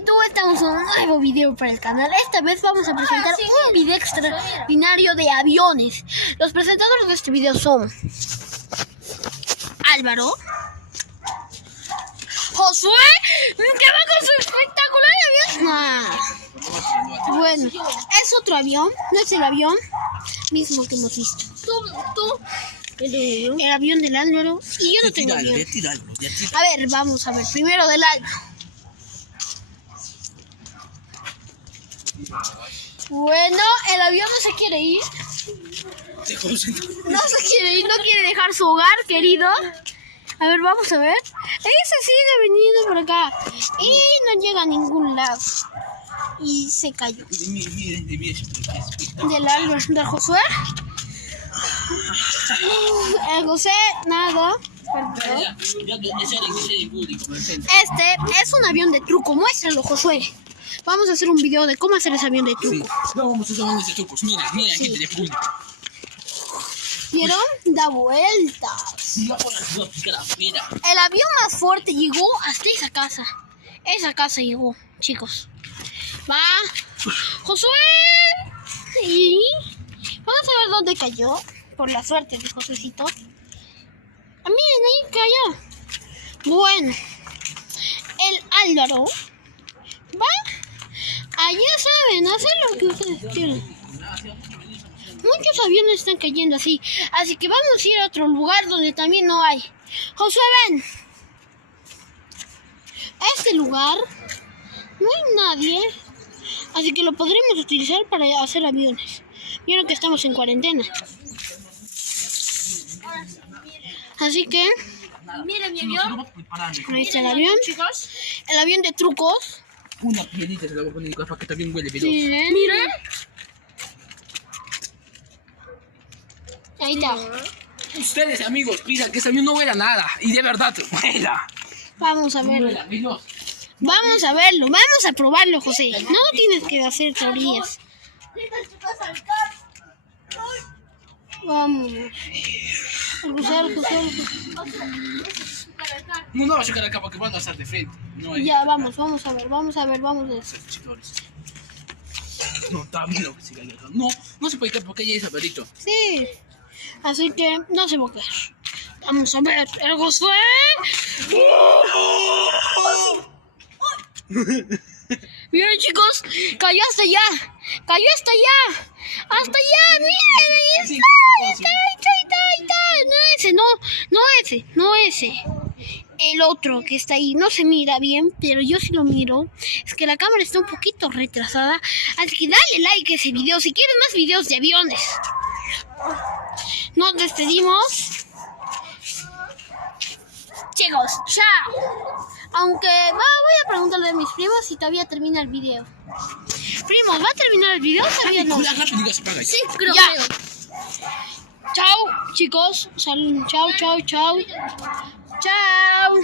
YouTube, estamos en un nuevo video para el canal. Esta vez vamos a presentar un video extraordinario de aviones. Los presentadores de este video son Álvaro, Josué, que va con su espectacular avión. Bueno, es otro avión, no es el avión mismo que hemos visto. El avión del Álvaro y yo no tengo avión. A ver, vamos a ver, primero del Álvaro. Bueno, el avión no se quiere ir. No se quiere ir, no quiere dejar su hogar, querido. A ver, vamos a ver. Ese sigue veniendo por acá y no llega a ningún lado. Y se cayó. Del Álvaro, del Josué. El José, nada. Este es un avión de truco. Muéstralo, Josué. Vamos a hacer un video de cómo hacer ese avión de truco. Sí, no vamos a hacer avión de trucos. Mira, Sí. gente de público. ¿Vieron? Da vueltas. El avión más fuerte llegó hasta esa casa. Esa casa llegó, chicos. Va, Josué. Y vamos a ver dónde cayó. Por la suerte de Josuecito. Ah, miren, ahí cayó. Bueno, el Álvaro va. Allá saben hacer lo que ustedes quieren. Muchos aviones están cayendo así. Así que vamos a ir a otro lugar donde también no hay. Josué, ven. Este lugar no hay nadie. Así que lo podremos utilizar para hacer aviones. Vieron que estamos en cuarentena. Así que Miren mi avión. ahí está el avión. Chicos. El avión de trucos. Una piedrita se la voy a poner para que también huele veloz. Miren. Ahí está. Ustedes, amigos, piensan que ese avión no huele a nada. Y de verdad, huela. Vamos a verlo. Huela veloz. Vamos a verlo. Vamos a probarlo, José. No tienes que hacer teorías. Vamos. José. No va a checar acá porque van a estar de frente. No hay. Ya, vamos a ver. Vamos a ver. No, está bien lo que se cayó. No se puede caer porque ya es aperito. Sí. Así que no se va a caer. Vamos a ver. El Josué. Miren, chicos. Cayó hasta allá. Hasta allá. Miren, ahí está. No ese. El otro que está ahí no se mira bien, pero yo sí lo miro. Es que la cámara está un poquito retrasada. Así que dale like a ese video si quieres más videos de aviones. Nos despedimos. Chicos, chao. Aunque voy a preguntarle a mis primos si todavía termina el video. Primos, ¿va a terminar el video? Todavía no. Sí, creo. Chao, chicos. Chao.